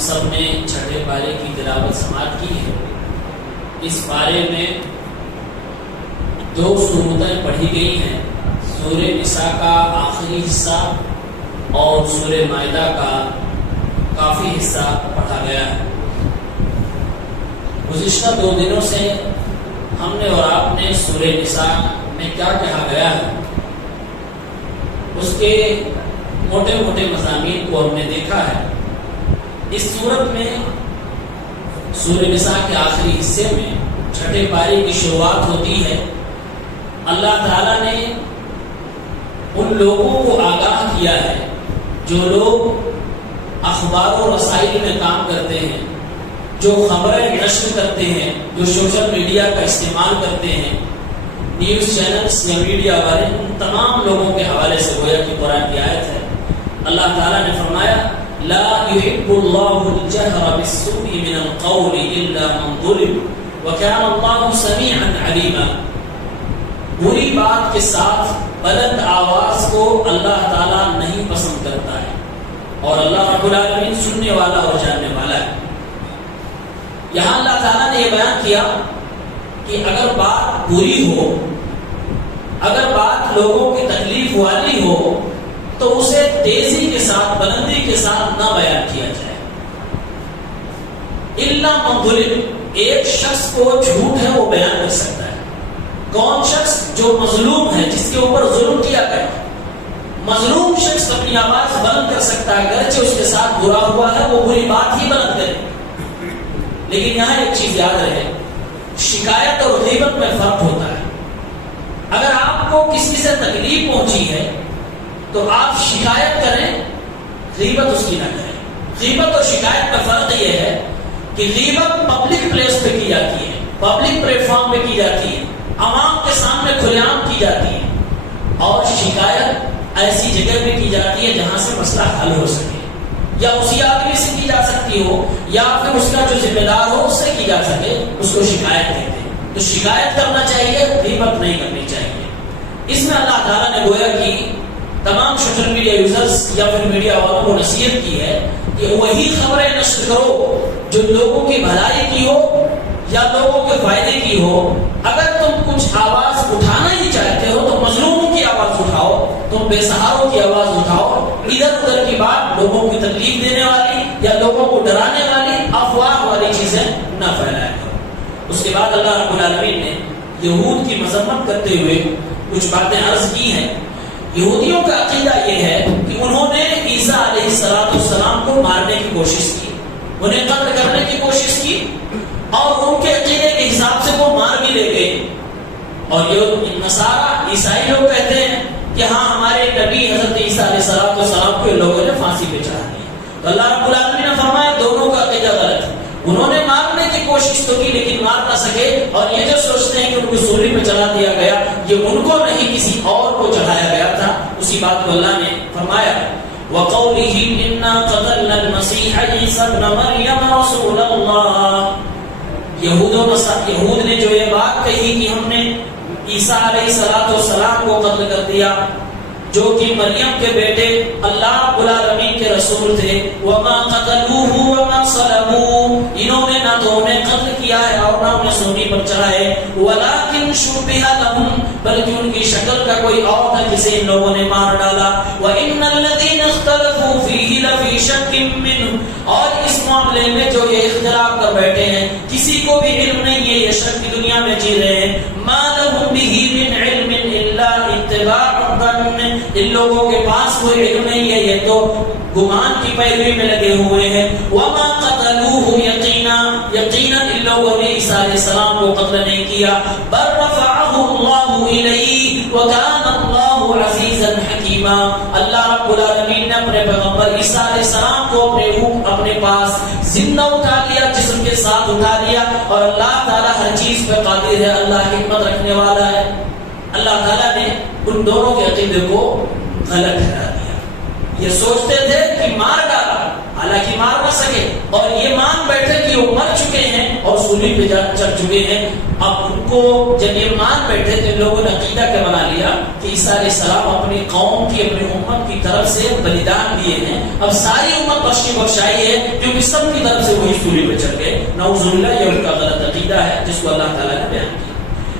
سب نے چھٹے پارے کی تلاوت سماعت کی ہے۔ اس پارے میں 2 سورتیں پڑھی گئی ہیں، سورہ نساء کا آخری حصہ اور سورہ مائدہ کا کافی حصہ پڑھا گیا ہے۔ گزشتہ 2 دنوں سے ہم نے اور آپ نے سورہ نساء میں کیا کہا گیا ہے اس کے موٹے موٹے مضامین کو ہم نے دیکھا ہے۔ اس صورت میں سورہ نساء کے آخری حصے میں چھٹے پارے کی شروعات ہوتی ہے۔ اللہ تعالیٰ نے ان لوگوں کو آگاہ کیا ہے جو لوگ اخبار و رسائل میں کام کرتے ہیں، جو خبریں نشر کرتے ہیں، جو سوشل میڈیا کا استعمال کرتے ہیں، نیوز چینلز یا میڈیا والے، ان تمام لوگوں کے حوالے سے گویا کہ قرآن کی آیت ہے۔ اللہ تعالیٰ نے فرمایا لا يحب الله الجهر بالسوء من القول الا من ظلم وكان الله سميعا عليما۔ بری بات کے ساتھ بلند آواز کو اللہ تعالیٰ نہیں پسند کرتا ہے، اور اللہ رب العالمین سننے والا اور جاننے والا ہے۔ یہاں اللہ تعالیٰ نے یہ بیان کیا کہ اگر بات بری ہو، اگر بات لوگوں کی تکلیف والی ہو تو اسے تیزی کے ساتھ، بلندی کے ساتھ نہ بیان کیا جائے۔ الا من ظلم، ایک شخص کو جھوٹ ہے وہ بیان کر سکتا ہے۔ کون شخص؟ جو مظلوم ہے، جس کے اوپر ظلم کیا گیا۔ مظلوم شخص اپنی آواز بلند کر سکتا ہے، اگرچہ اس کے ساتھ برا ہوا ہے وہ بری بات ہی بلند کرے۔ لیکن یہاں ایک چیز یاد رہے، شکایت اور غیبت میں فرق ہوتا ہے۔ اگر آپ کو کسی سے تکلیف پہنچی ہے تو آپ شکایت کریں، غیبت اس کی نہ کریں۔ غیبت اور شکایت میں فرق یہ ہے کہ غیبت پبلک پلیس پہ کی جاتی ہے، پبلک پلیٹ فارم پہ کی جاتی ہے، عوام کے سامنے کھلے عام کی جاتی ہے، اور شکایت ایسی جگہ پہ کی جاتی ہے جہاں سے مسئلہ حل ہو سکے، یا اسی آدمی سے کی جا سکتی ہو، یا پھر اس کا جو ذمہ دار ہو اس سے کی جا سکے، اس کو شکایت کہتے ہیں۔ تو شکایت کرنا چاہیے، غیبت نہیں کرنی چاہیے۔ اس میں اللہ تعالیٰ نے گویا کہ تمام سوشل میڈیا یوزرز یا پھر میڈیا والوں کو نصیحت کی ہے کہ وہی خبریں نشر کرو جو لوگوں کی بھلائی کی ہو یا لوگوں کے فائدے کی ہو۔ اگر تم کچھ آواز اٹھانا ہی چاہتے ہو تو مظلوموں کی آواز اٹھاؤ، تم بے سہاروں کی آواز اٹھاؤ۔ ادھر ادھر کی بات، لوگوں کی تکلیف دینے والی یا لوگوں کو ڈرانے والی، افواہ والی چیزیں نہ پھیلایا کرو۔ اس کے بعد اللہ رب العالمین نے یہود کی مذمت کرتے ہوئے کچھ باتیں عرض کی ہیں۔ یہودیوں کا عقیدہ یہ ہے کہ انہوں نے عیسیٰ علیہ السلام کو مارنے کی کوشش کی، انہیں قتل کرنے کی کوشش کی، اور ان کے عقیدے کے حساب سے وہ مار بھی لے گئے۔ اور یہ نصارہ عیسائی لوگ کہتے ہیں کہ ہاں ہمارے نبی حضرت عیسیٰ علیہ السلام کو لوگوں نے پھانسی پہ چڑھا دیا۔ تو اللہ رب العالمین نے فرمایا دونوں کا عقیدہ غلط ہے۔ انہوں نے مارنے کی کوشش تو کی لیکن مار نہ سکے، اور یہ جو سوچتے ہیں کہ ان کو سولی پہ چڑھا دیا گیا، یہ ان کو نہیں کسی اور کو چڑھایا گیا تھا۔ اسی بات کو اللہ نے فرمایا وَقَوْلِهِمْ إِنَّا قَتَلْنَا الْمَسِيحَ عِيسَى ابْنَ مَرْيَمَ رَسُولَ اللَّهِ۔ یہود نے جو یہ بات کہی کہ ہم نے عیسیٰ علیہ السلام کو قتل کر دیا، جو کہ مریم کے بیٹے اللہ رب العالمین کے رسول تھے، وما قتلوه وما صلبوه، انہوں نے نہ تو انہیں قتل کیا ہے اور نہ انہیں سولی پر چڑھائے، ولكن شبه لهم، بلکہ ان کی شکل کا کوئی اور تھا جسے ان لوگوں نے مار ڈالا۔ وان الذين اختلفوا فيه لفي شك منه، اور اس معاملے میں جو یہ اختلاف کر بیٹھے ہیں کسی کو بھی علم نہیں ہے، یہ شک کی دنیا میں جی رہے ہیں۔ ما لهم به من علم الا اتباع الظن، ان لوگوں کے پاس کوئی علم نہیں ہے، یہ تو گمان کی پیروی میں لگے ہوئے ہیں۔ وما قتلوه یقینا، یقینا ان لوگوں نے عیسیٰ علیہ السلام کو قتل نہیں کیا، بل رفعه الله الیہ وکان اللہ عزیزا حکیما، اللہ رب العالمین نے اپنے پیغمبر عیسیٰ علیہ السلام کو اپنے پاس زندہ اٹھا لیا، جسم کے ساتھ اٹھا لیا، اور اللہ تعالیٰ ہر چیز پہ قادر ہے، اللہ حکمت رکھنے والا ہے۔ اللہ تعالیٰ نے ان دونوں کے عقیدے کو غلط ٹھہرا دیا۔ یہ سوچتے تھے کہ مار ڈالا، حالانکہ مار نہ سکے، اور یہ مان بیٹھے کہ وہ مر چکے ہیں اور صلیب پہ چڑھ چکے ہیں۔ اب ان کو جب یہ مان بیٹھے تو ان لوگوں نے عقیدہ کیا بنا لیا کہ عیسیٰ علیہ السلام اپنی قوم کی، اپنی امت کی طرف سے بلیدان دیے ہیں، اب ساری امت بخشائی ہے کیونکہ سب کی طرف سے وہی صلیب پہ چڑھ گئے۔ نعوذ باللہ، یہ ان کا غلط عقیدہ ہے جس کو اللہ تعالیٰ نے بیان کیا۔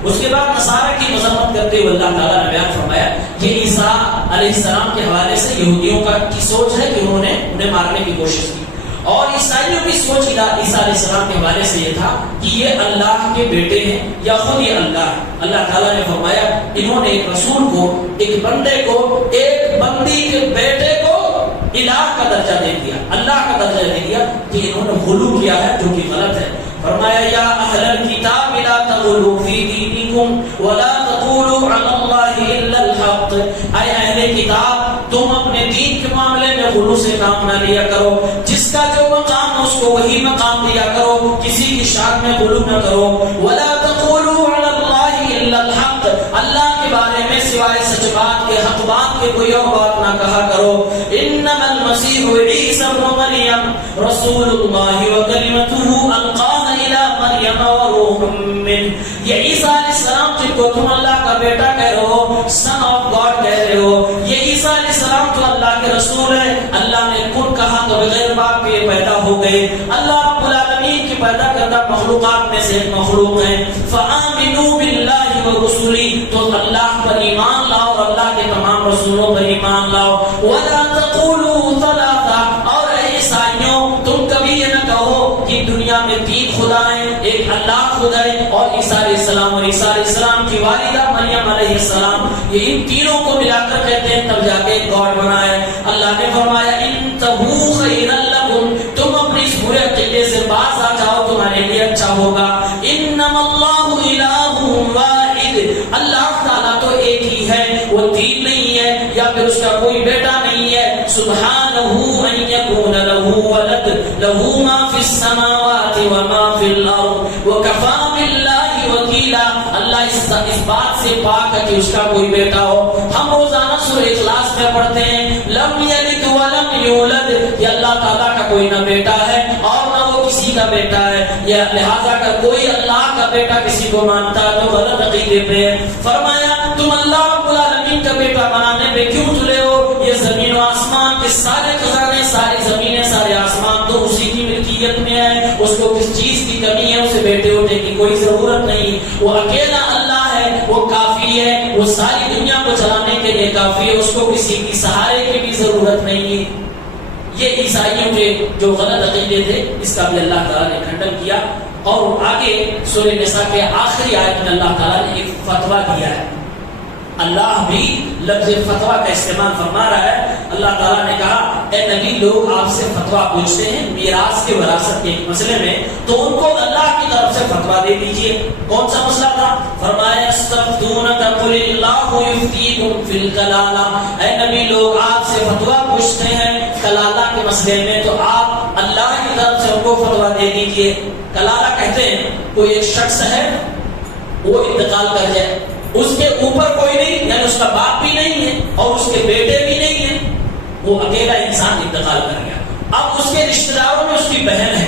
اس کے بعد نصارہ کی مذمت کرتے ہوئے اللہ تعالیٰ نے بیان فرمایا یہ عیسیٰ علیہ السلام کے حوالے سے یہودیوں کی سوچ ہے کہ انہوں نے انہیں مارنے کی کوشش کی، اور عیسائیوں کی سوچ عیسیٰ علیہ السلام کے حوالے سے یہ تھا کہ یہ اللہ کے بیٹے ہیں یا خود یہ اللہ ہے۔ اللہ تعالیٰ نے فرمایا انہوں نے ایک رسول کو، ایک بندے کو، ایک بندی کے بیٹے کو الہ کا درجہ دے دیا، اللہ کا درجہ دے دیا، کہ انہوں نے غلو کیا ہے جو کہ غلط ہے۔ فرمایا یا اہل الکتاب لا تغلوا فی دینکم ولا تقولوا علی اللہ الا الحق، اے اہل کتاب تم اپنے دین کے معاملے میں غلو سے کام نہ لیا کرو، جس کا جو مقام ہے اس کو وہی مقام دیا کرو، کسی کی شان میں غلو نہ کرو۔ ولا تقولوا علی اللہ الا الحق، اللہ کے بارے میں سوائے سچ بات کے، حق بات کے کوئی اور بات نہ کہا کرو۔ انما المسیح عیسی ابن مریم رسول اللہ وکلمتہ القاها الى مریم وروح منہ، یہ عیسیٰ علیہ السلام جن کو تم اللہ کا بیٹا کہہ رہے ہو، سن آف گاڈ کہہ رہے ہو، یہ عیسیٰ علیہ السلام تو اللہ کے رسول ہے، اللہ نے کن کہا تو بغیر باپ کے پیدا ہو گئے، اللہ رب العالمین کی پیدا کردہ مخلوقات میں سے ایک مخلوق ہے۔ فآمنوا باللہ ورسولہ، تو اللہ پر ایمان لاؤ اور اللہ کے تمام رسولوں پر ایمان لاؤ۔ ولا تقولوا ثلاثہ، اور اے عیسائیوں تم کبھی یہ نہ کہو کہ دنیا میں تین خدا ہیں، ایک اللہ خدا ہے اور عیسیٰ علیہ السلام اور عیسیٰ علیہ السلام کی والدہ مریم علیہ السلام، یہ ان تینوں کو ملا کر کہتے ہیں تب جا کے گاڈ بنا ہے۔ اللہ نے فرمایا انتہوا خیرا لکم، تم اپنے اس برے عقیدے سے باز آ جاؤ، تمہارے لیے اچھا ہوگا۔ انما اللہ الہ واحد، اللہ تعالیٰ تو ایک ہی ہے، وہ تین نہیں ہے یا پھر اس کا کوئی بیٹا نہیں ہے۔ سبحانہ ان یکون لہ ولد لہ ما فی السماوات وما فی الارض وکفی باللہ وکیلا، اللہ اس بات سے پاک ہے کہ اس کا کوئی بیٹا ہو۔ ہم روزانہ سورہ اخلاص میں پڑھتے ہیں لم یلد ولم یولد، یہ اللہ تعالیٰ کا کوئی نہ بیٹا ہے اور نہ وہ کسی کا بیٹا ہے، یہ لہذا کا کوئی اللہ کا بیٹا کسی کو مانتا ہے تو غلط عقیدے پہ ہے۔ فرمایا تم اللہ رب العالمین کا بیٹا بنانے پہ کیوں تلے ہو؟ یہ زمین و آسمان کے سارے خزانے، ساری زمینیں، سارے آسمان تو اسی کی ملکیت میں ہے، اس کو کس چیز کی کمی ہے؟ اسے بیٹے ہونے کی کوئی ضرورت نہیں، وہ اکیلا اللہ ہے، وہ کافی ہے، وہ ساری دنیا کو چلانے کے لیے کافی ہے، اس کو کسی کی سہارے کی بھی ضرورت نہیں ہے۔ یہ عیسائیوں کے جو غلط عقیدے تھے اس کا بھی اللہ تعالیٰ نے کھنڈن کیا، اور آگے سورہ نساء کے آخری آیت میں اللہ تعالیٰ نے ایک فتویٰ دیا ہے۔ اللہ بھی لفظ فتویٰ کا استعمال فرما رہا ہے۔ اللہ تعالیٰ نے کہا اے نبی لوگ آپ سے فتویٰ پوچھتے ہیں میراث کے وراثت کے مسئلے میں، تو ان کو اللہ کی طرف سے فتویٰ دے دیجئے۔ کون سا مسئلہ تھا؟ فرمایا استفتونک قل اللہ یفتیکم فی الکلالہ، اے نبی لوگ آپ سے فتویٰ پوچھتے ہیں کلالہ کے مسئلے میں، تو آپ اللہ کی طرف سے ان کو فتویٰ دے دیجئے۔ کلالہ کہتے ہیں کوئی ایک شخص ہے وہ انتقال کر جائے، اس کے اوپر کوئی نہیں، یعنی اس کا باپ بھی نہیں ہے اور اس کے بیٹے بھی نہیں ہیں، وہ اکیلا انسان انتقال کر گیا۔ اب اس کے رشتہ داروں میں اس کی بہن ہے،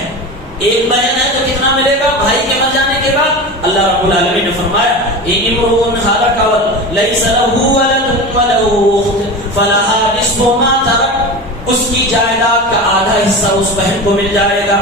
ایک بہن ہے تو کتنا ملے گا بھائی کے مر جانے کے بعد؟ اللہ رب العالمین نے فرمایا ان امرؤ هلك ليس له ولد وله اخت فلها نصف ما ترك، اس کی جائیداد کا آدھا حصہ اس بہن کو مل جائے گا،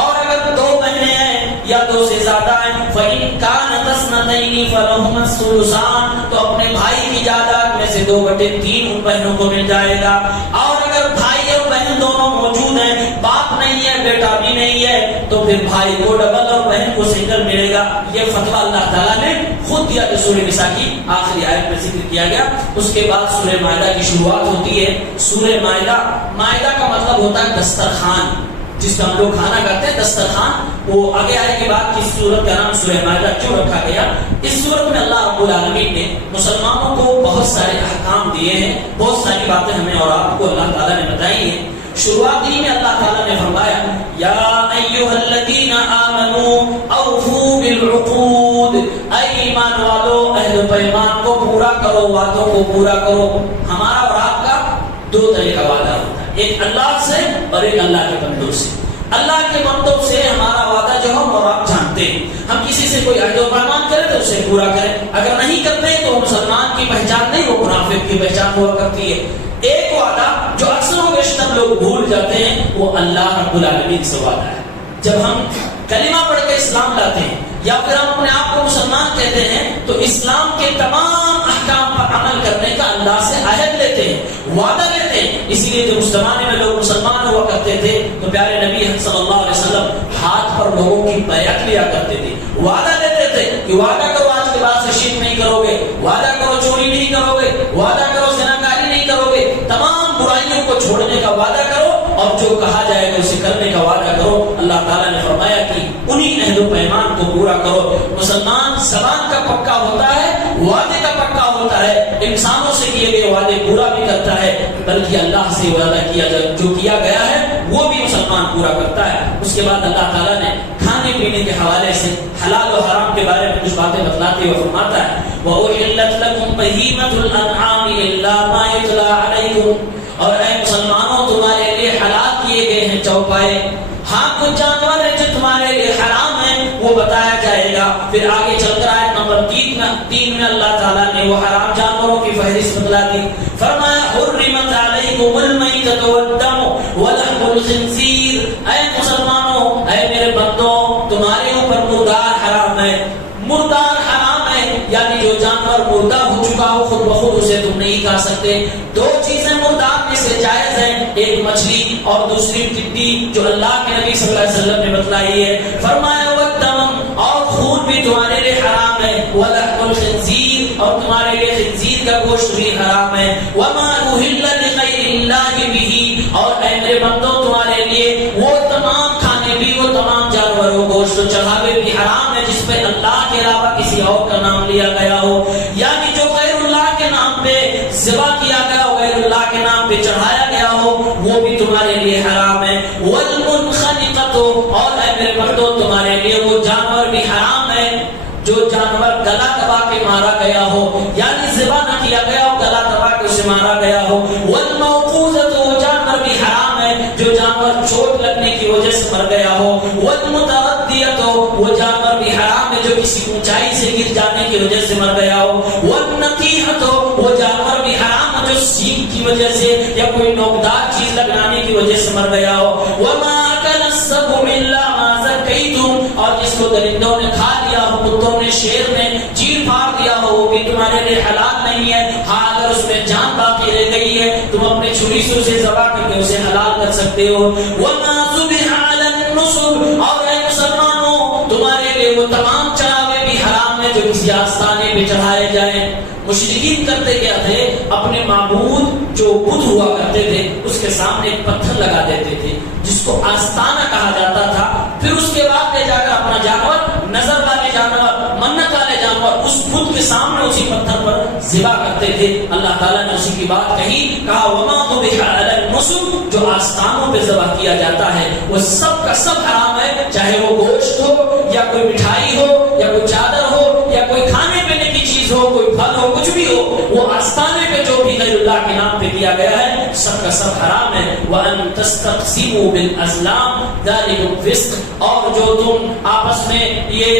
اور اگر دو بہنیں ہیں یا دو سے زیادہ ہیں فَإِن كَانَتْ اثْنَتَيْنِ فَلَهُمَا الثُّلُثَانِ، تو اپنے بھائی کی جائیداد میں سے 2/3 ان بہنوں کو مل جائے گا، اور اگر بھائی اور بہن دونوں موجود ہیں، باپ نہیں ہے بیٹا بھی نہیں ہے، تو پھر بھائی کو ڈبل اور بہن کو سنگل ملے گا۔ یہ فتویٰ اللہ تعالیٰ نے خود دیا کہ سورہ نساء کی آخری آیت میں ذکر کیا گیا۔ اس کے بعد سورہ مائدہ کی شروعات ہوتی ہے۔ سورہ مائدہ، مائدہ کا مطلب ہوتا ہے دسترخوان، جس کا ہم لوگ کھانا کھاتے ہیں دسترخوان، وہ آگے آئے کے بعد کی سورت کا نام سورہ مائدہ کیوں رکھا گیا؟ اس سورت میں اللہ رب العالمین نے مسلمانوں کو بہت سارے احکام دیے ہیں، بہت ساری باتیں ہمیں اور آپ کو اللہ تعالیٰ نے بتائی ہیں۔ شروعات میں اللہ تعالیٰ نے فرمایا یا ایھا الذین آمنوا اوفوا بالعقود، اے ایمان والو عہد و پیمان کو پورا کرو، وعدوں کو پورا کرو۔ ہمارا اور آپ کا دو طرح کا وعدہ ہوتا ہے، ایک اللہ سے اور ایک اللہ کے بندوں سے. اللہ کے بندوں سے ہمارا وعدہ جو ہے اور آپ جانتے ہیں, ہم کسی سے کوئی عہد و پیمان کریں تو اسے پورا کریں, اگر نہیں کرتے تو مسلمان کی پہچان نہیں, وہ منافق کی پہچان ہوا کرتی ہے. ایک وعدہ جو اکثر و بیشتر لوگ بھول جاتے ہیں وہ اللہ رب العالمین سے وعدہ ہے. جب ہم کلمہ پڑھ کے اسلام لاتے ہیں یا پھر ہم اپنے آپ کو مسلمان کہتے ہیں تو اسلام کے تمام احکام پر عمل کرنے کا اللہ سے عہد لیتے ہیں, وعدہ لیتے ہیں. اسی لیے جب اس زمانے میں لوگ مسلمان ہوا کرتے تھے تو پیارے نبی صلی اللہ علیہ وسلم ہاتھ پر لوگوں کی بیعت لیا کرتے تھے, وعدہ لیتے تھے کہ وعدہ کرو آج کے بعد سے شرک نہیں کرو گے, وعدہ کرو چوری نہیں کرو گے, وعدہ کرو زناکاری نہیں کرو گے, تمام برائیوں کو چھوڑنے کا وعدہ کرو اور جو کہا جائے گا اسے کرنے کا وعدہ کرو. اللہ تعالیٰ نے فرمایا کہ انہی عہد و پیمان کو پورا کرو. مسلمان زبان کا پکا ہوتا ہے, وعدے کا پکا ہوتا ہے, انسانوں سے کیے گئے وعدے پورا بھی کرتا ہے, بلکہ اللہ سے وعدہ کیا جو کیا گیا ہے وہ بھی مسلمان پورا کرتا ہے. اس کے بعد اللہ تعالیٰ نے کھانے پینے کے حوالے سے حلال و حرام کے بارے میں کچھ باتیں بتلاتے ہوئے فرماتا ہے وَأُحِلَّتْ لَكُمْ بَهِيمَةُ الْأَنْعَامِ إِلَّا مَا يُتْلَىٰ عَلَيْكُمْ, اور اے مسلمانوں تمہارے لیے حلال کیے گئے ہیں چوپائے. ہاں کچھ جانور ہیں جو تمہارے لیے حرام ہیں وہ بتایا جائے گا. پھر آگے چل کر آیت نمبر 3 میں اللہ تعالیٰ نے وہ حرام جانوروں کی فہرست بتلا دی. فرمایا حرمت علیکم المیتۃ والدم ولحم الخنزیر, اے مسلمانوں اے میرے بندوں تمہارے اوپر مردار حرام ہے. مردار حرام ہے یعنی جو جانور مردہ ہو چکا ہو خود بخود اسے تم نہیں کھا سکتے. دو چیزیں مردار میں سے جائز ہیں, ایک مچھلی اور دوسری ٹڈی جو اللہ کے نبی صلی اللہ علیہ وسلم نے بتلائی ہے. فرمایا والدم, اور خون بھی تمہارے لیے حرام ہے. ولحم الخنزیر, اور تمہارے لیے خنزیر کا گوشت بھی حرام ہے. وما اہل لغیر اللہ بہ, اور اے میرے بندوں تمہارے لیے وہ تمام کھانے بھی, وہ تمام جانوروں گوشت چڑھاوے بھی حرام ہے جس پہ اللہ کے علاوہ کسی اور کا نام لیا گیا ہو, یعنی جو غیر اللہ کے نام پہ ذبح کیا گیا ہو, غیر اللہ کے نام پہ چڑھایا گیا ہو, وہ بھی تمہارے لیے حرام ہے. والمنخنقۃ, اور اے میرے بندوں تمہارے لیے وہ جانور بھی حرام ہے جو جانور گلا دبا کے مارا گیا ہو, یعنی ذبح نہ کیا گیا ہو, گلا دبا کے اسے مارا گیا ہو. والموقوذۃ, وہ جانور بھی حرام ہے جو جانور چوٹ لگنے کی وجہ سے مر گیا ہو. والمتردیۃ, وہ جانور بھی حرام ہے جو کسی اونچائی سے گر جانے کی وجہ سے مر گیا ہو. والنطیحۃ, وہ جانور بھی حرام ہے جو سینگ کی وجہ سے یا کوئی نوکدار چیز لگانے کی وجہ سے مر گیا ہو. وما اکل السبع الا ما ذکیتم, اور جس کو درندوں نے کھا لیا ہو, کتوں نے شیر نے چیر پھاڑ دیا ہو, وہ بھی تمہارے لیے حلال نہیں ہے. ہاں اگر اس میں جان باقی رہ گئی ہے تم اپنے چھری سے اسے ذبح کر کے اسے حلال کر سکتے ہو. وما ذبح علی النصب, اور اے مسلمانوں تمہارے لیے وہ تمام چڑھاوے بھی حرام ہے جو کسی آستانے پہ چڑھائے جائیں. مشرکین کرتے کیا تھے, اپنے معبود جو بت ہوا کرتے تھے اس کے سامنے ایک پتھر لگا دیتے تھے جس کو آستانہ کہا جاتا تھا. پھر اس کے بعد لے جا کر اپنا جانور, نظر والے جانور, منت والے جانور اس بت کے سامنے اسی پتھر پر ذبح کرتے تھے. اللہ تعالیٰ نے اسی کی بات کہی, کہا وما ذبح علی النصب, جو آستانوں پہ ذبح کیا جاتا ہے وہ سب کا سب حرام ہے, چاہے وہ گوشت ہو یا کوئی مٹھائی ہو یا کوئی چادر ہو یا کوئی کھانے پینے کی چیز ہو, کوئی پھل ہو, کچھ بھی ہو, وہ آستانے پہ جو بھی غیر اللہ کے نام پہ کیا گیا ہے سب کا سب حرام ہے. وَأَن تَسْتَقْسِمُوا بِالْأَزْلَامِ ذَلِكُمْ فِسْقٌ, اور جو تم آپس میں یہ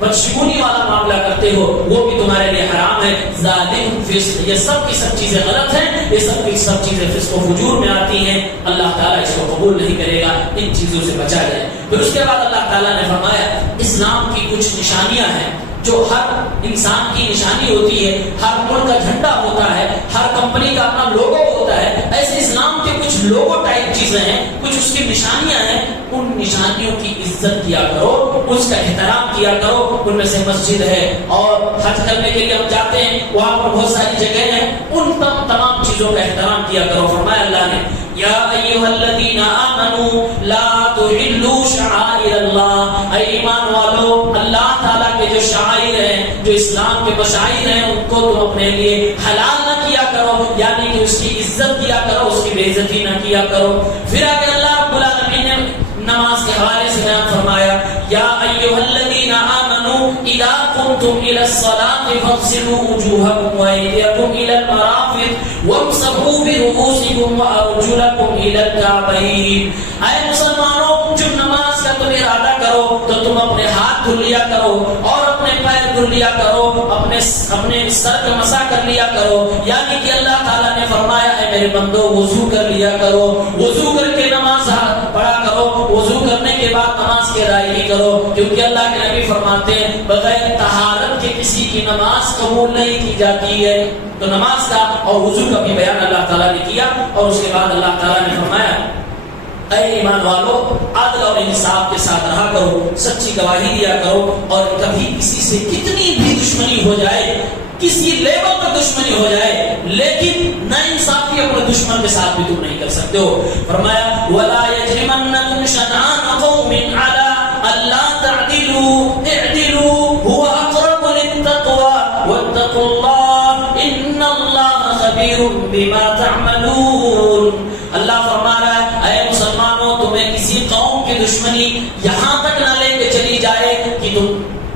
بدشگونی والا معاملہ کرتے ہو وہ بھی تمہارے لیے حرام ہے. ذَلِكُمْ فِسْقٌ, یہ سب کی سب چیزیں غلط ہیں, یہ سب کی سب چیزیں فسق و فجور میں آتی ہیں. اللہ تعالیٰ اس کو قبول نہیں کرے گا, ان چیزوں سے بچا جائے. پھر اس کے بعد اللہ تعالیٰ نے فرمایا اسلام کی کچھ نشانیاں ہیں جو ہر انسان کی نشانی ہوتی ہے, ہر ملک کا جھنڈا ہوتا ہے, ہر کمپنی کا اپنا لوگو ہوتا ہے. ایسے اسلام کے کچھ لوگو ٹائپ چیزیں ہیں, کچھ اس کی نشانیاں ہیں. ان نشانیوں کی عزت کیا کرو, اس کا احترام کیا کرو. ان میں سے مسجد ہے, اور حج کرنے کے لیے ہم جاتے ہیں وہاں پر بہت ساری جگہیں ہیں, ان تمام چیزوں کا احترام کیا کرو. فرمایا اللہ نے یا ایھا الذین آمنوا لا تحلوا شعائر اللہ, اے ایمان والو اللہ تعالیٰ کے جو شعائر ہیں, جو اسلام کے مشاعر ہیں, ان کو تم اپنے لیے حلال نہ کیا کرو, یعنی کہ اس کی عزت کیا کرو, اس کی بے عزتی نہ کیا کرو. پھر آگے اللہ رب العالمین نے نماز کے حوالے سے بیان فرمایا یا ایھا الذین آمنوا اذا قمتم الى الصلاة فاغسلوا وجوهکم وایدیکم الى المرافق وامسحوا برؤوسکم وأيديكم وأرجلكم إلى الكعبين. اے مسلمانوں جب نماز کا تم ارادہ کرو تو تم اپنے ہاتھ دھل لیا کرو اور اپنے پیر دھل لیا کرو, اپنے سر کا مسح کر لیا کرو. یعنی کہ اللہ تعالیٰ نے فرمایا اے میرے بندو وضو کر لیا کرو, وضو کر کے نماز پڑھا کرو, وضو کرنے کے بعد نماز کی ادائیگی کرو, کیونکہ اللہ کے نبی فرماتے ہیں بغیر طہارت کے کسی کی نماز قبول نہیں کی جاتی ہے. تو نماز کا اور وضو کا بھی بیان اللہ تعالیٰ نے کیا, اور اس کے بعد اللہ تعالیٰ نے فرمایا اے ایمان والو عدل اور انصاف کے ساتھ رہا کرو, سچی گواہی دیا کرو, اور کبھی کسی سے کتنی بھی دشمنی ہو جائے, کسی لیول پر دشمنی ہو جائے, لیکن نا انصافی اپنے دشمن کے ساتھ بھی تم نہیں کر سکتے ہو. فرمایا وَلَا يَجْرِمَنَّكُمْ شَنَآنُ قَوْمٍ عَلَىٰ أَلَّا تَعْدِلُوا اعْدِلُوا هُوَ أَقْرَبُ لِلتَّقْوَىٰ وَاتَّقُوا اللَّهَ إِنَّ اللَّهَ خَبِيرٌ بِمَا تَعْمَلُونَ. اللہ فرما رہا ہے اے مسلمانوں تمہیں کسی قوم کی دشمنی یہاں تک نہ لے کے چلی جائے کہ تم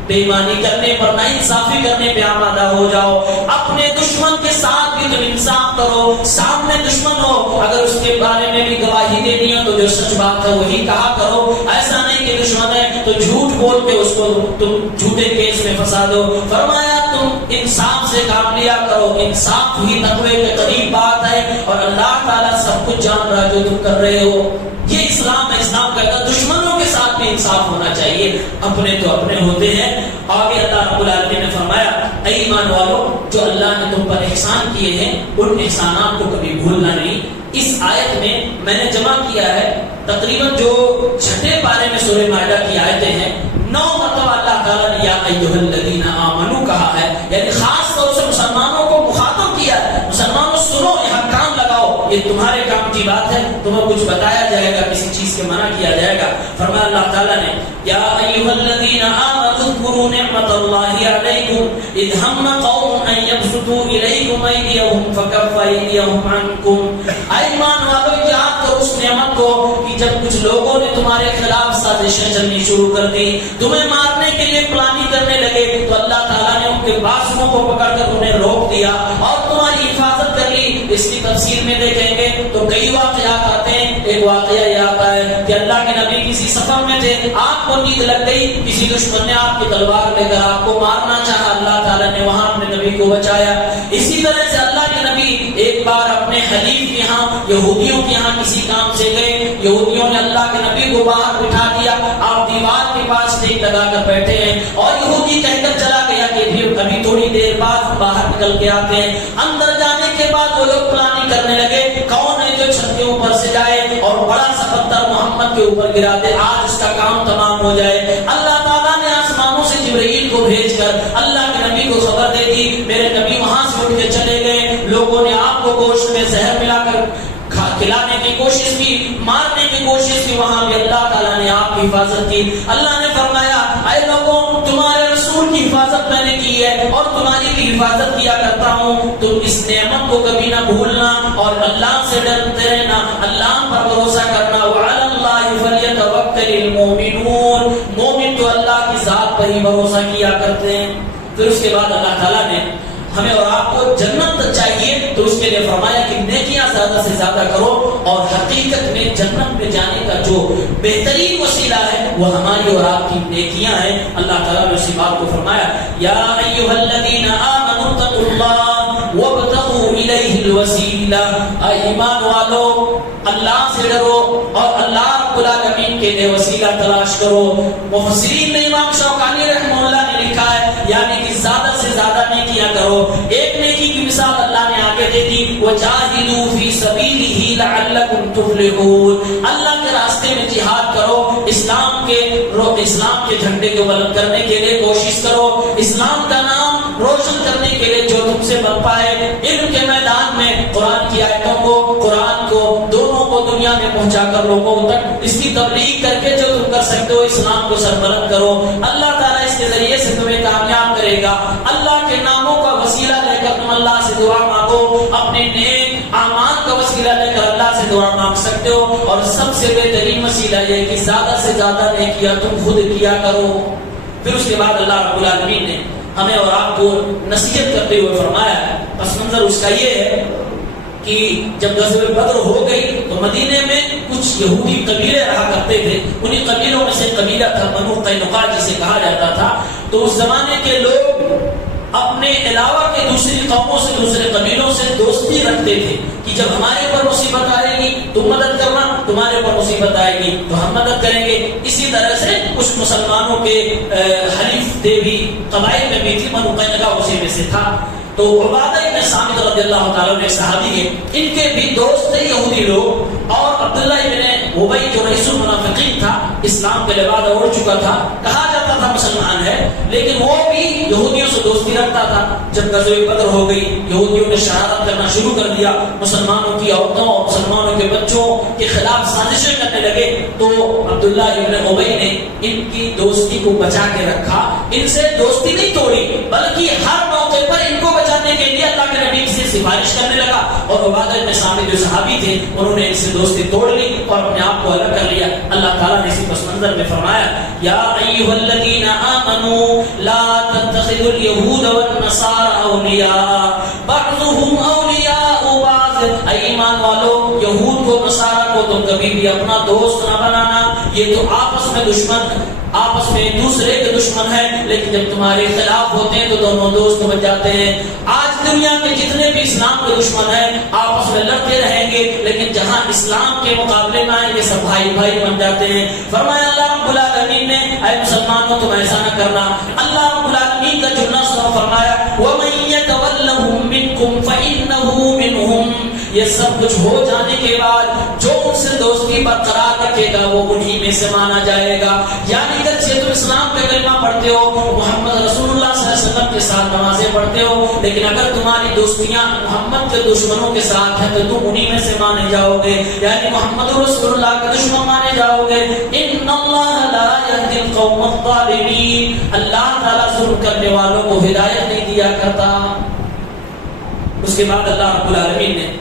بے ایمانی کرنے پر, نا انصافی کرنے پہ آمادہ ہو جاؤ. اپنے دشمن کے ساتھ بھی تم انصاف کرو. سامنے دشمن ہو اگر اس کے بارے میں بھی گواہی دینی ہو تو جو سچ بات ہے وہی کہا کرو. ایسا نہیں کہ دشمن ہے تو جھوٹ بول کے اس کو تم جھوٹے کیس میں پھنسا دو. فرمایا تم انصاف سے کام لیا کرو, انصاف ہی تقوی کے قریب بات ہے, اور اللہ تعالیٰ سب کچھ جان رہا جو تم کر رہے ہو. یہ اسلام ہے. اسلام کہتا ہے دشمنوں کے ساتھ بھی انصاف ہونا چاہیے, اپنے تو اپنے ہوتے ہیں. آگے اللہ رب العالمین نے فرمایا اے ایمان والو جو اللہ نے تم پر احسان کیے ہیں ان احسانات کو کبھی بھولنا نہیں. اس آیت میں نے جمع کیا ہے تقریباً جو چھٹے پارے میں سورہ مائدہ کی آیتیں ہیں, 9 مرتبہ اللہ تعالیٰ نے یا ایھا الذین آمنو کہا ہے, یعنی خاص طور سے مسلمانوں کو مخاطب کیا ہے. مسلمانوں سنو, یہاں کام لگاؤ, یہ تمہارے کام کی بات ہے, تمہیں کچھ بتایا جائے گا, کسی چیز کے منع کیا جائے گا. فرمایا اللہ تعالیٰ نے یا ایھا الذین آمنوا اذکروا نعمت اللہ علیکم اذ ہم قوم ان یبسطوا الیکم ایدیہم فکف ایدیہم عنکم. ایمان والو یاد کرو اس نعمت کو کہ جب کچھ لوگوں نے تمہارے خلاف سازشیں چلنی شروع کر دی, تمہیں مارنے کے لیے پلاننگ کرنے لگے, تو اللہ تعالیٰ نے ان کے بازوؤں کو پکڑ کر انہیں روک دیا اور تمہاری حفاظت کر لی. اس کی تفسیر میں دیکھیں گے تو کئی واقعات آتے ہیں. ایک واقعہ یہ آتا ہے کہ اللہ کے نبی کسی سفر میں تھے, آپ کو نیند لگ گئی, کسی دشمن نے آپ کی تلوار لے کر آپ کو مارنا چاہا, اللہ تعالیٰ نے وہاں اپنے نبی کو بچایا. اسی طرح سے اللہ کے نبی ایک بار اپنے حلیف کے یہاں یہودیوں کے یہاں کسی کام سے گئے, یہودیوں نے اللہ کے نبی کو باہر بٹھا دیا, آپ دیوار کے پاس ٹیک لگا کر بیٹھے ہیں, اور یہودی کہہ کر چلا گیا کہ ابھی تھوڑی دیر بعد ہم باہر نکل کے آتے ہیں. اندر جانے کے بعد وہ لوگ پلاننگ کرنے لگے کون ہے جو چھت کے اوپر سے جائے اور بڑا سا پتھر محمد کے اوپر گرا دے, آج اس کا کام تمام ہو جائے. اللہ تعالیٰ نے آسمانوں سے جبرائیل کو بھیج کر اللہ کے نبی کو خبر دے دی. میرے نبی وہاں سے اٹھ کے چلے گئے, لوگوں نے آپ کو گوشت میں زہر ملا کر کھلانے کی کوشش کی, مارنے کی کوشش کی, وہاں بھی اللہ تعالیٰ نے آپ کی حفاظت کی. اللہ نے فرمایا اے لوگوں تمہارے رسول کی حفاظت میں نے کی ہے اور تمہاری بھی حفاظت کیا کرتا ہوں, تم اس نعمت کو کبھی نہ بھولنا اور اللہ سے ڈرتے رہنا, اللہ پر بھروسہ کرنا. وعلی اللہ فلیتوکل المؤمنون, مومن تو اللہ کی ذات پر ہی بھروسہ کیا کرتے ہیں. پھر اس کے بعد اللہ تعالیٰ نے ہمیں اور آپ کو جنت چاہیے تو اس کے لیے فرمایا کہ نیکیاں زیادہ سے زیادہ کرو, اور حقیقت میں جنت میں جانے کا جو بہترین وسیلہ ہے وہ ہماری اور آپ کی نیکیاں ہیں. اللہ تعالیٰ نے اسی بات کو فرمایا یا ایھا الذین آمنوا اتقوا اللہ وابتغوا الیہ الوسیلہ. ایمان والو اللہ سے ڈرو اور اللہ رب العالمین کے لیے وسیلہ تلاش کرو. مفسرین نے امام شوکانی رحمہ اللہ نے لکھا ہے یعنی کہ زیادہ سے زیادہ نیکیاں کرو. ایک نیکی کی مثال اللہ نے آگے دے دی وجاہدوا فی سبیلہ لعلکم تفلحون. اللہ کے راستے میں جہاد کرو, اسلام کے جھنڈے کو بلند کرنے کے لیے کوشش کرو, اسلام کا نام روشن کرنے کے لیے جو تم سے بن پائے. علم کے میدان میں قرآن کی آیتوں کو, قرآن کو دونوں کو دنیا میں پہنچا کر لوگوں تک اس کی تبلیغ کر کے جو تم کر سکتے ہو اسلام کو سربلند کرو. اللہ تعالیٰ اس کے ذریعے سے تمہیں کامیاب کرے گا. اللہ کے ناموں کا وسیلہ لے کر تم اللہ سے دعا مانگو, اپنے نیک اعمال کا وسیلہ لے کر اللہ سے دعا مانگ سکتے ہو, اور سب سے بہترین وسیلہ یہ کہ زیادہ سے زیادہ نیکیاں تم خود کیا کرو. پھر اس کے بعد اللہ رب العالمین نے ہمیں اور آپ کو نصیحت کرتے ہوئے فرمایا, پس منظر اس کا یہ ہے کہ جب غزوہ بدر ہو گئی تو مدینے میں کچھ یہودی قبیلے رہا کرتے تھے. انہی قبیلوں میں سے قبیلہ تھا بنو قینقاع جسے کہا جاتا تھا. تو اس زمانے کے لوگ اپنے علاوہ کے دوسری قوموں سے, دوسرے قبیلوں سے دوستی رکھتے تھے کہ جب ہمارے اوپر مصیبت آئے گی تم مدد کرنا, تمہارے اوپر مصیبت آئے گی تو ہم مدد کریں گے. اسی طرح سے کچھ مسلمانوں کے حلیف تھے بھی قبائل میں بھی تھی, بنو قینقاع اسی میں سے تھا. تو عبادہ ابن صامت رضی اللہ تعالیٰ عنہ صحابی ہے, ان کے بھی دوست تھے یہودی لوگ. اور عبداللہ ابن ابی جو رئیس المنافقین تھا, اسلام کے بعد اوڑ چکا تھا, کہا جاتا تھا مسلمان ہے, لیکن وہ بھی یہودیوں سے دوستی رکھتا تھا. جب غزوہ بدر ہو گئی, یہودیوں نے شہادت کرنا شروع کر دیا, مسلمانوں کی عورتوں اور مسلمانوں کے بچوں کے خلاف سازشیں کرنے لگے, تو عبداللہ ابن ابی نے ان کی دوستی کو بچا کے رکھا. ان سے دوستی نہیں توڑی, بلکہ ہر موقع پر ان کو بچانے کے لیے اللہ کے نبی سے سفارش کرنے لگا. اور عبادہ ابن صامت جو صحابی تھے, انہوں نے ان سے دوستی توڑ لی اور اپنے آپ کو الگ کر لیا. اللہ تعالیٰ نے اسی پس منظر میں فرمایا, یا ایھا الذین آمنوا لا تتخذوا اليہود والنصارى اولیاء بعضهم اولیاء بعض. اے ایمان والو, یہود کو نصارہ کو تم کبھی بھی اپنا دوست نہ بنانا, یہ تو آپس میں دشمن, آپس میں ایک دوسرے کے دشمن ہیں, لیکن جب تمہارے خلاف ہوتے ہیں تو دونوں دوست بن جاتے ہیں. آج دنیا کے جتنے بھی اسلام کے دشمن ہیں آپس میں لڑتے رہیں گے, لیکن جہاں اسلام کے مقابلے میں آئیں گے سب بھائی بھائی بن جاتے ہیں. فرمایا اللہ رب العالمین نے, اے مسلمانوں تم ایسا نہ کرنا. اللہ رب العالمین کا جملہ سنو, فرمایا وَمَن يَتَوَلَّهُم مِّنكُمْ فَإِنَّهُ مِنْهُمْ. یہ سب کچھ ہو جانے کے بعد جو ان سے دوستی برقرار رکھے گا وہ انہی میں سے مانا جائے گا. یعنی اگرچہ تم اسلام پہ کلمہ پڑھتے ہو, محمد رسول اللہ صلی اللہ علیہ وسلم کے ساتھ نمازیں پڑھتے ہو, لیکن اگر تمہاری دوستیاں محمد کے دشمنوں کے ساتھ ہیں تو تم انہی میں سے مانے جاؤ گے, یعنی محمد رسول اللہ کے دشمن مانے جاؤ گے. ان اللہ لا یهدی القوم الظالمین. اللہ تعالیٰ ظلم کرنے والوں کو ہدایت نہیں دیا کرتا. اس کے بعد اللہ رب العالمین نے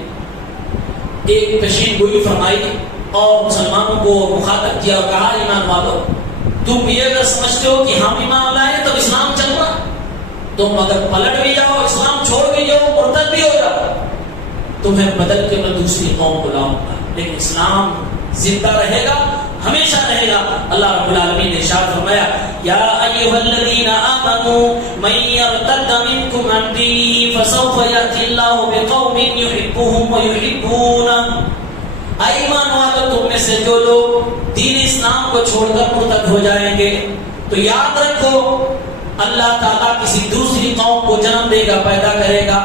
ایک پیشین گوئی فرمائی اور مسلمانوں کو مخاطب کیا اور کہا, ایمان والو, تم یہ اگر سمجھتے ہو کہ ہم ایمان لائے تو اسلام چل رہا, تم اگر پلٹ بھی جاؤ, اسلام چھوڑ بھی جاؤ, مرتد بھی ہو جاؤ, تمہیں بدل کے میں دوسری قوم کو لاؤں گا, لیکن اسلام زندہ رہے گا, ہمیشہ رہے گا. اللہ رب العالمین نے ارشاد فرمایا, یا ایھا الذین آمنوا من یرتد منکم عن دینہ فسوف یأتی اللہ بقوم یحبهم ویحبونہ. ایمان والو, تم میں سے جو لوگ دین اسلام کو چھوڑ کر مرتد ہو جائیں گے تو یاد رکھو اللہ تعالیٰ کسی دوسری قوم کو جنم دے گا, پیدا کرے گا.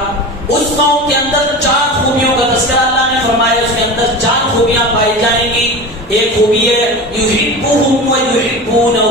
اس قوم کے اندر 4 خوبیوں کا تذکرہ اللہ نے فرمایا, اس کے اندر 4 خوبیاں پائی جائیں گی. ایک خوبی ہے یحبهم ویحبونہ,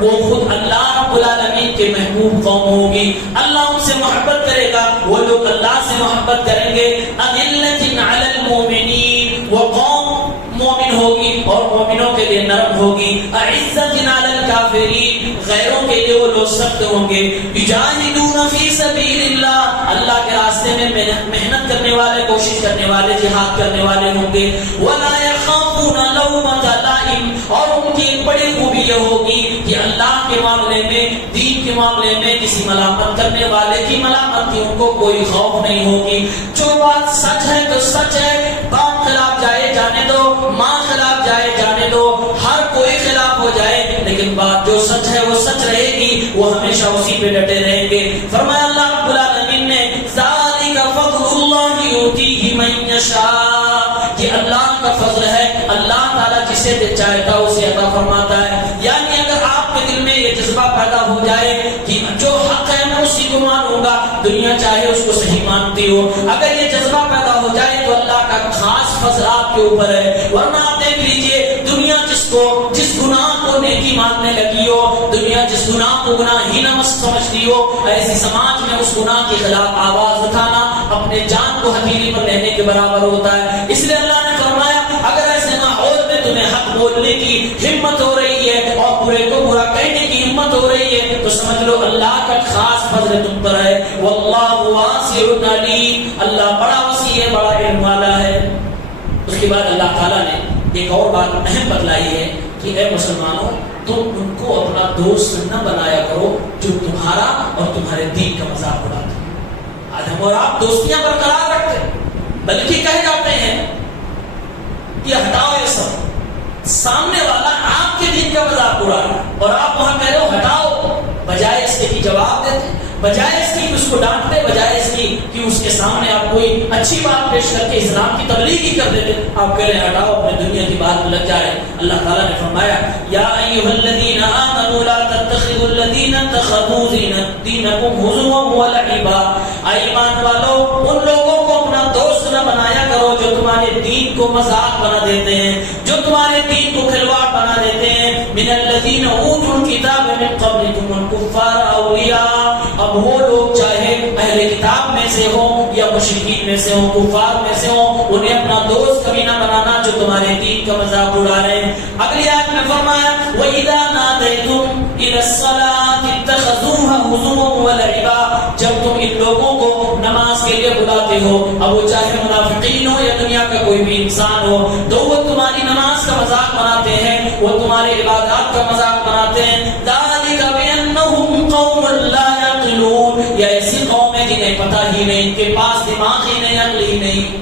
وہ خود اللہ رب العالمین کے محبوب قوم ہوگی, اللہ ان سے محبت کرے گا, وہ لوگ اللہ سے محبت کریں گے. اذلۃ علی المؤمنین, وہ قوم مومن ہوگی اور مومنوں کے لیے نرم ہوگی. اعزۃ علی الکافرین, غیروں کے لیے وہ لوگ سخت ہوں گے. یجاہدون فی سبیل اللہ, اللہ کے راستے میں محنت کرنے والے, کوشش کرنے والے, جہاد کرنے والے ہوں گے. ولا یخافون لومۃ لائم, اور ان کی ایک بڑی خوبی یہ ہوگی کہ اللہ کے معاملے میں, دین کے معاملے میں کسی ملامت کرنے والے کی ملامت کی ان کو کوئی خوف نہیں ہوگی. جو بات سچ ہے تو سچ ہے, باپ خلاف جائے جانے دو, ماں خلاف جائے جانے دو, ہر کوئی خلاف ہو جائے, لیکن بات جو سچ ہے وہ سچ رہے گی, وہ ہمیشہ اسی پہ ڈٹے رہیں گے. فرمایا اللہ رب العالمین نے, ذالک فضل اللہ یؤتیہ من یشاء, یہ اللہ کا فضل ہے, اللہ تعالیٰ جسے چاہتا اسے عطا فرماتا ہے. یعنی اگر آپ کے دل میں یہ جذبہ پیدا ہو جائے کہ جو حق ہے میں اسی کو مانوں گا, دنیا چاہے اس کو صحیح مانتی ہو, اگر یہ جذبہ پیدا ہو جائے تو اللہ کا خاص فضل آپ کے اوپر ہے. ورنہ آپ دیکھ لیجئے, دنیا جس گناہ کو نیکی ماننے لگی ہو, دنیا جس گناہ کو گناہ ہی نہ سمجھتی ہو, ایسی سماج میں اس گناہ کے خلاف آواز اٹھانا اپنے جان کو ہتھیلی پر لینے کے برابر ہوتا ہے. اس لیے اللہ نے فرمایا, اگر ایسے ماحول میں تمہیں حق بولنے کی ہمت ہو رہی ہے اور برے کو برا کہنے کی ہمت ہو رہی ہے تو سمجھ لو اللہ کا خاص فضل تم پر ہے. واللہ واسع علیم, اللہ بڑا وسیع ہے, بڑا علم والا ہے. اس کے بعد اللہ تعالیٰ نے ایک اور بات اہم بتلائی ہے کہ اے مسلمانوں, تم ان کو اپنا دوست نہ بنایا کرو جو تمہارا اور تمہارے دین کا مذاق اڑاتے ہیں. آج ہم اور آپ دوستیاں برقرار رکھتے ہیں, بلکہ کہہ جاتے ہیں کہ ہٹاؤ یہ سب. سامنے والا آپ کے دین کا مذاق اڑا رہا ہے اور آپ وہاں کہہ رہے ہو ہٹاؤ، بجائے اس کے کہ جواب دیتے، بجائے اس کی کہ اس کو ڈانٹتے، بجائے اس کی کہ اس کے سامنے آپ کوئی اچھی بات پیش کر کے اسلام کی تبلیغ ہی کر دیتے، آپ کہہ رہے ہیں ہٹاؤ، اپنے دنیا کی بات میں لگ جا رہے ہیں. اللہ تعالیٰ نے فرمایا یا ایھا الذین آمنوا لا تتخذوا الذین اتخذوا دینکم ہزوا ولعبا. ایمان والو ان لوگوں کو اپنا دوست نہ بنایا کرو جو تمہارے دین کو مذاق بنا دیتے ہیں، جو تمہارے دین کو کھلواڑ بنا دیتے ہیں. من الذین اوتوا الکتاب من قبلکم الکفار اولیاء. اب وہ لوگ چاہے اہل کتاب میں سے ہوں یا مشرکین میں سے ہوں، کفار میں سے ہوں، انہیں اپنا دوست کبھی نہ بنانا جو تمہارے دین کا مذاق اڑا رہے ہیں. اگلی آیت میں فرمایا وَإِذَا نَادَيْتُمْ إِلَى الصَّلَاةِ اتَّخَذُوهَا هُزُوًا وَلَعِبًا. جب تم ان لوگوں کو نماز کے لیے بلاتے ہو، اب وہ چاہے منافقین ہو یا دنیا کا کوئی بھی انسان ہو، تو وہ تمہاری نماز کا مذاق بناتے ہیں، وہ تمہاری عبادات کا مذاق بناتے ہیں. ذَلِكَ بِأَنَّهُمْ قَوْمٌ لَا يَعْقِلُونَ. یہ ایسی قوم ہے جنہیں پتہ ہی نہیں، ان کے پاس دماغ ہی نہیں، عقل ہی نہیں.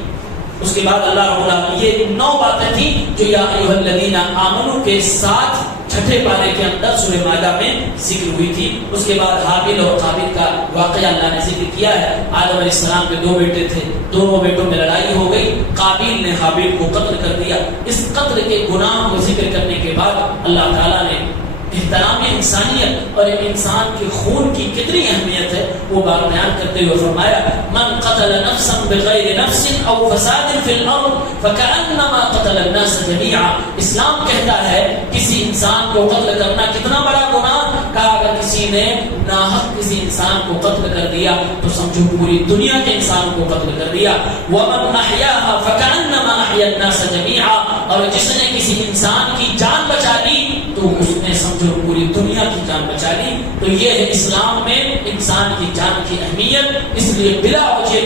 اس کے بعد اللہ رب العالمین یہ 9 باتیں تھیں جو یا ایھا الذین آمنوا کے ساتھ چھٹے پارے کے اندر سورہ مائدہ میں ذکر ہوئی تھی. اس کے بعد حابیل اور قابیل کا واقعہ اللہ نے ذکر کیا ہے. آدم علیہ السلام کے 2 بیٹے تھے، دونوں بیٹوں میں لڑائی ہو گئی، قابیل نے حابیل کو قتل کر دیا. اس قتل کے گناہ کو ذکر کرنے کے بعد اللہ تعالیٰ نے احترام انسانیت اور ایک انسان کے خون کی کتنی اہمیت ہے وہ بات بیان کرتے ہوئے فرمایا من قتل نفسا بغیر نفس او فساد فی الارض فکأنما قتل الناس جميعا. اسلام کہتا ہے کسی انسان کو قتل کرنا کتنا بڑا گناہ، کہا اگر کسی نے ناحق کسی انسان کو قتل کر دیا تو سمجھو پوری دنیا کے انسانوں کو قتل کر دیا. ومن احیاها فکأنما احیا الناس جميعا. اور جس نے کسی انسان کی جان بچا لی تو اس نے سمجھو پوری دنیا کی جان بچا لی. تو یہ ہے اسلام میں انسان کی جان کی اہمیت. اس لیے بلا وجہ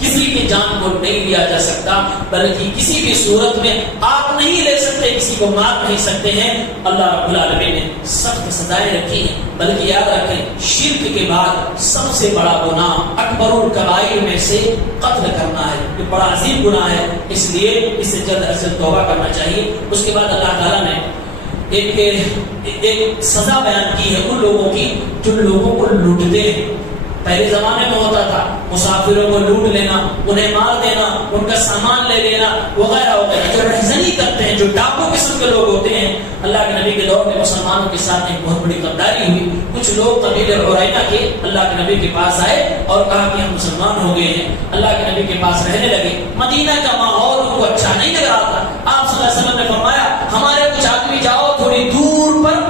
کسی کی جان کو نہیں لیا جا سکتا، بلکہ کسی بھی صورت میں آپ نہیں لے سکتے، کسی کو مار نہیں سکتے ہیں. اللہ رب العالمین نے سخت سزائیں رکھی ہیں. بلکہ یاد رکھیں شرک کے بعد سب سے بڑا گناہ اکبر الکبائر میں سے قتل کرنا ہے. یہ بڑا عظیم گناہ ہے، اس لیے اس سے جلد از جلد توبہ کرنا چاہیے. اس کے بعد اللہ تعالیٰ نے ایک سزا بیان کی ہے ان لوگوں کی جو لوگوں کو لوٹتے ہیں. پہلے زمانے میں ہوتا تھا مسافروں کو لوٹ لینا، انہیں مار دینا، ان کا سامان لے لینا وغیرہ وغیرہ. جو رہزنی کرتے ہیں، جو ڈاکو قسم کے لوگ ہوتے ہیں، اللہ کے نبی کے دور میں مسلمانوں کے ساتھ ایک بہت بڑی غداری ہوئی. کچھ لوگ قبیلے عرینہ کے اللہ کے نبی کے پاس آئے اور کہا کہ ہم مسلمان ہو گئے ہیں، اللہ کے نبی کے پاس رہنے لگے. مدینہ کا ماحول ان کو اچھا نہیں لگ رہا تھا. آپ صلی اللہ علیہ وسلم نے فرمایا ہمارے کچھ آدمی جاؤ تھوڑی دور پر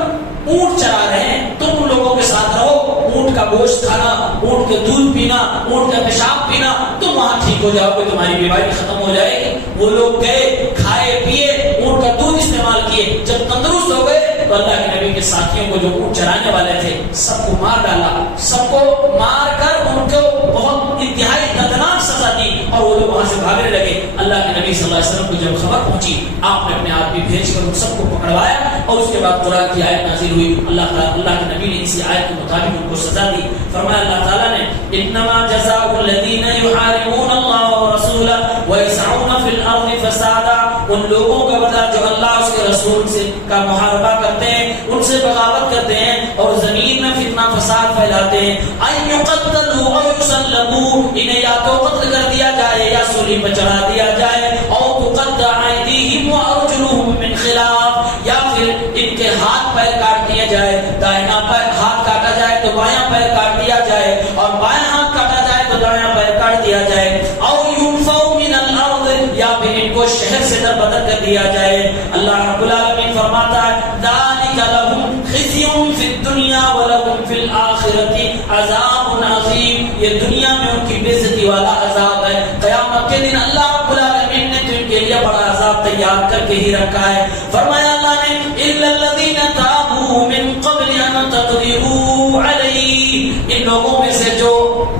اونٹ چرا رہے ہیں، تم ان لوگوں کے ساتھ رہو، اونٹ کا گوشت کھانا، اونٹ کے دودھ پینا، اونٹ کا پیشاب پینا، تم وہاں ٹھیک ہو جاؤ گے، تمہاری بیماری ختم ہو جائے گی. وہ لوگ گئے، کھائے پیے، اونٹ کا دودھ استعمال کیے. جب تندرست ہو گئے تو اللہ کے نبی کے ساتھیوں کو جو اونٹ چرانے والے تھے سب کو مار ڈالا. سب کو مار کر ان کو بہت انتہائی دردناک سزا دی اور وہ لوگ وہاں سے بھاگنے لگے. اللہ کے نبی صلی اللہ علیہ وسلم کو جب خبر پہنچی آپ نے اپنے آدمی بھیج کر ان سب کو پکڑوایا اور اس کے بعد قرآن کی آیت نازل ہوئی. اللہ کے نبی نے اسی آیت کے مطابق ان کو سزا دی. فرمایا اللہ تعالیٰ نے انما جزاء الذین یحاربون اللہ ورسولہ ویسعون فی الارض فسادا. ان لوگوں کا بدلہ جو اللہ اس کے رسول سے کا محاربہ کرتے ہیں، ان سے بغاوت کرتے ہیں اور زمین میں فتنہ فساد پھیلاتے ہیں. ان یقتلوا او یصلبوا، انہیں یا تو قتل کر دیا جائے یا سولی پر چڑھا دیا جائے، او تقطع ایدیہم وارجلہم من خلاف، یا پھر ان کے ہاتھ پیر کاٹ دیا جائے، دائنا ہاتھ کاٹا جائے تو بایاں پیر کاٹ دیا جائے اور بایاں ہاتھ کاٹا جائے تو دایاں پیر کاٹ دیا جائے. او ينفوا من الارض، یا پھر ان کو شہر سے در بدر کر دیا جائے. اللہ رب العالمین فرماتا ہے ذالک لهم خزي فی الدنیا ولهم فی الآخرۃ عذاب عظیم. یہ دنیا میں ان کی بے عزتی والا عذاب ہے، قیامت کے دن اللہ رب العالمین نے تو ان کے لیے بڑا عذاب تیار کر کے ہی رکھا ہے. فرمایا اللہ نے الا الذین تابوا من قبل ان تقدروا علیہ، ان لوگوں میں سے جو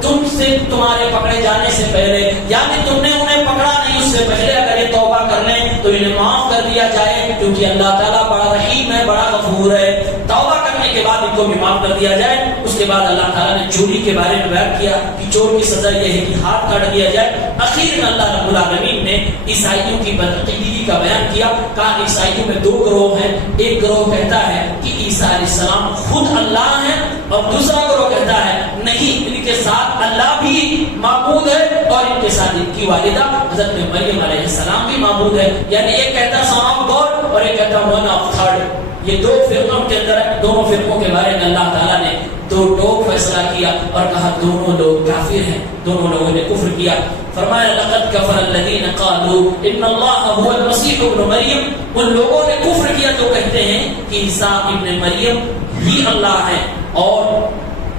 تم سے تمہارے پکڑے جانے سے پہلے، یعنی تم نے انہیں پکڑا نہیں اس سے پہلے اگر یہ توبہ کر لیں تو انہیں معاف کر دیا جائے، کیونکہ اللہ تعالیٰ بڑا رحیم ہے، بڑا غفور ہے. توبہ کرنے کے بعد ان کو بھی معاف کر دیا جائے. اس کے بعد اللہ تعالیٰ نے چوری کے بارے میں بیان کیا کہ چور کی سزا یہ ہے کہ ہاتھ کاٹ دیا جائے. اخیر میں اللہ رب العالمین نے عیسائیوں کی بدعقیدگی کا بیان کیا. کہا عیسائیوں میں دو گروہ ہیں. ایک گروہ کہتا ہے کہ عیسیٰ علیہ السلام خود اللہ ہے اور دوسرا گروہ کہتا ہے نہیں، ان کے ساتھ اللہ بھی معبود ہے اور ان کے ساتھ ان کی والدہ حضرت مریم علیہ السلام بھی معبود ہے. یعنی ایک کہتا ہے سن آف گاڈ اور ایک کہتا ہے ون آف تھرڈ. یہ دو فرقوں کے اندر ہے. دونوں فرقوں کے بارے میں اللہ تعالیٰ نے دو ٹوک فیصلہ کیا اور کہا دونوں لوگ کافر ہیں، دونوں لوگوں نے کفر کیا. فرمایا لقد کفر الذین قالوا ان اللہ هو المسیح ابن مریم. ان لوگوں نے کفر کیا جو کہتے ہیں کہ عیسیٰ ابن مریم ہی اللہ ہے. اور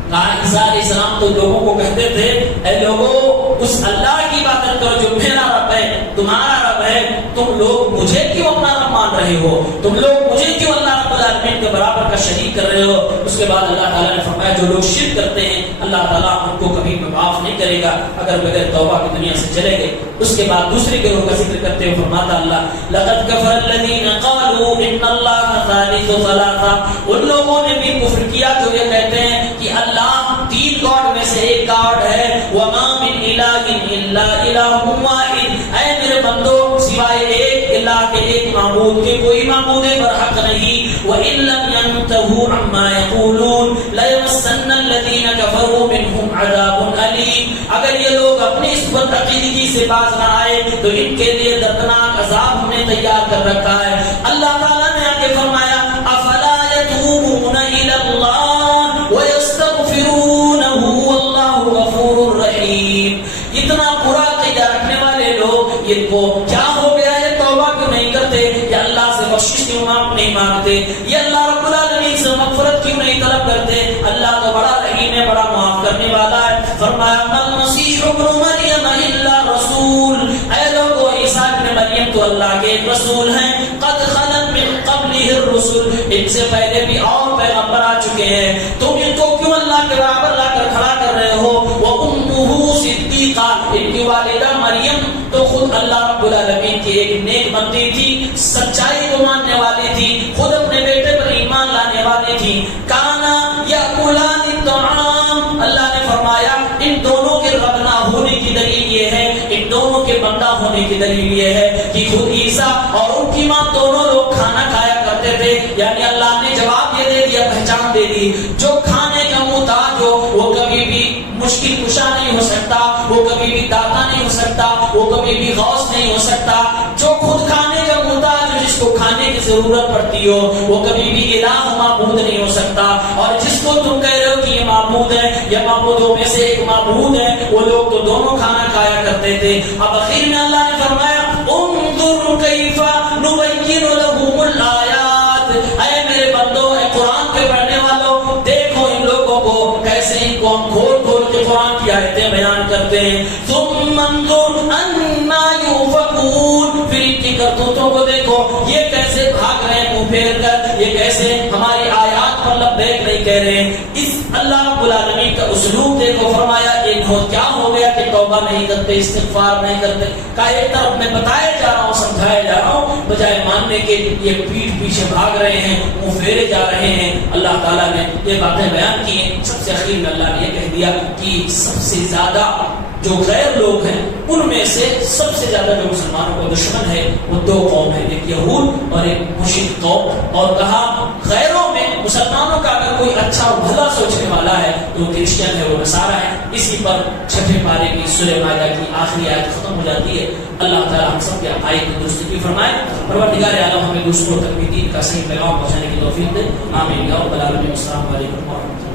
عیسیٰ علیہ السلام تو لوگوں کو کہتے تھے اے لوگوں اس اللہ کی عبادت کرو جو میرا رب ہے تمہارا رب ہے. تم لوگ مجھے کیوں اپنا رب مان رہے ہو؟ تم لوگ مجھے کیوں اللہ رب العالمین کے برابر کا شریک کر رہے ہو؟ اس کے بعد اللہ تعالیٰ نے فرمایا جو لوگ شرک کرتے ہیں اللہ تعالیٰ ان کو کبھی معاف نہیں کرے گا اگر بغیر توبہ کی دنیا سے چلے گئے. اس کے بعد دوسرے گروہ کا ذکر کرتے ہوئے فرماتا اللہ لقد کفر الذین قالوا ان اللہ ثالث ثلاثہ. ان لوگوں نے بھی کفر کیا جو یہ کہتے ہیں کہ اللہ تین گاڈ میں سے ایک گاڈ ہے. وما من الہ الا الہ واحد. اے میرے بندو سوائے ایک الہ کے ایک معبود کے کوئی معبود برحق نہیں. وَإِن لَّمْ يَنْتَهُوا عَمَّا يَقُولُونَ لَيَمَسَّنَّ الَّذِينَ كَفَرُوا مِنْهُمْ عَذَابٌ أَلِيمٌ. اگر یہ لوگ اپنی اس بدعقیدگی سے باز نہ آئے تو ان کے لیے دردناک عذاب ہم نے تیار کر رکھا ہے. اللہ تعالیٰ نے آگے فرمایا أَفَلَا يَتُوبُونَ إِلَى اللَّهِ وَيَسْتَغْفِرُونَهُ وَاللَّهُ غَفُورٌ رَحِيمٌ. اتنا برا عقیدہ رکھنے والے لوگ ان کو کیا ہو گیا ہے؟ توبہ کیوں نہیں کرتے؟ یا اللہ سے بخشش کیوں نہیں مانگتے؟ یا اللہ رب العالمین سے مغفرت کیوں نہیں طلب کرتے؟ اللہ تو بڑا رحیم ہے، بڑا معاف کرنے والا ہے. فرمایا المسیح ابن مریم الا رسول. اے لوگو عیسیٰ ابن مریم تو اللہ کے ایک رسول ہیں. قد خلت من قبلہ الرسل. ان سے پہلے بھی اور پیغمبر آ چکے ہیں. تم ان کو کیوں اللہ کے برابر لا کر کھڑا کر رہے ہو؟ وامہ صدیقہ. ان کی والدہ مریم تو خود اللہ رب العالمین کی ایک نیک بندی تھی، سچائی کو ماننے والی تھی، خود اپنے بیٹے پر ایمان لانے والی تھی. کانا یاکلان الطعام. اللہ نے فرمایا ان دونوں کے رب نہ ہونے کی دلیل یہ ہے، ان دونوں کے بندہ ہونے کی دلیل یہ ہے کہ خود عیسیٰ اور ان کی ماں دونوں لوگ کھانا کھایا کرتے تھے. یعنی اللہ نے جواب یہ دے دیا، پہچان دے دی. جو کھانے کا محتاج ہو وہ کبھی بھی مشکل کشا نہیں ہو سکتا، وہ کبھی بھی داتا نہیں ہو سکتا، وہ کبھی بھی غوث نہیں ہو سکتا. جو خود کھانے کا محتاج ہو، جس کو کھانے کی ضرورت پڑتی ہو، وہ کبھی بھی الہ معبود نہیں ہو سکتا. اور جس کو تم کہہ رہے ہو کہ یہ معبود ہے یا معبودوں میں سے ایک معبود ہے، وہ لوگ تو دونوں کھانا کھایا کرتے تھے. اب اخیر میں اللہ نے فرمایا انظر کیف نبین لہم الآیات. اے میرے بندو، اے قرآن کے پڑھنے والوں، دیکھو ان لوگوں کو کیسے ان کو ہم کھول کھول کے قرآن کی آیتیں بیان کرتے ہیں. ثم انظر انا یؤفکون. پھر ان کی کرتوتوں کو دیکھو، یہ کیسے بھاگ رہے ہیں منہ پھیر کر، یہ کیسے ہماری آیات پر لبیک نہیں کہہ رہے ہیں. اس اللہ رب العالمین کا اسلوب دیکھو. فرمایا کیا ہو گیا کہ توبہ نہیں کرتے، استغفار نہیں کرتے. کا ایک طرف میں بتایا جا رہا ہوں، سمجھایا جا رہا ہوں، بجائے ماننے کے یہ پیٹھ پیچھے بھاگ رہے ہیں، منہ پھیرے جا رہے ہیں. اللہ تعالیٰ نے یہ باتیں بیان کی ہیں. سب سے اخیر میں اللہ نے یہ کہہ دیا کہ سب سے زیادہ جو غیر لوگ ہیں ان میں سے سب سے زیادہ جو مسلمانوں کا دشمن ہے وہ دو قوم ہیں، ایک یہود اور ایک مشرک قوم. اور کہا غیروں میں مسلمانوں کا اگر کوئی اچھا اور بھلا سوچنے والا ہے تو وہ کرسچن ہے، وہ نصارہ ہے. اسی پر چھٹے پارے کی سورہ مائدہ کی آخری آیت ختم ہو جاتی ہے. اللہ تعالیٰ ہم سب کے عقائد کی درستگی فرمائے. پروردگار عالم ہمیں دوسروں تک بھی دین کا صحیح پیغام پہنچانے کی توفیق دے. آمین یا رب العالمین. السلام علیکم ورحمۃ اللہ.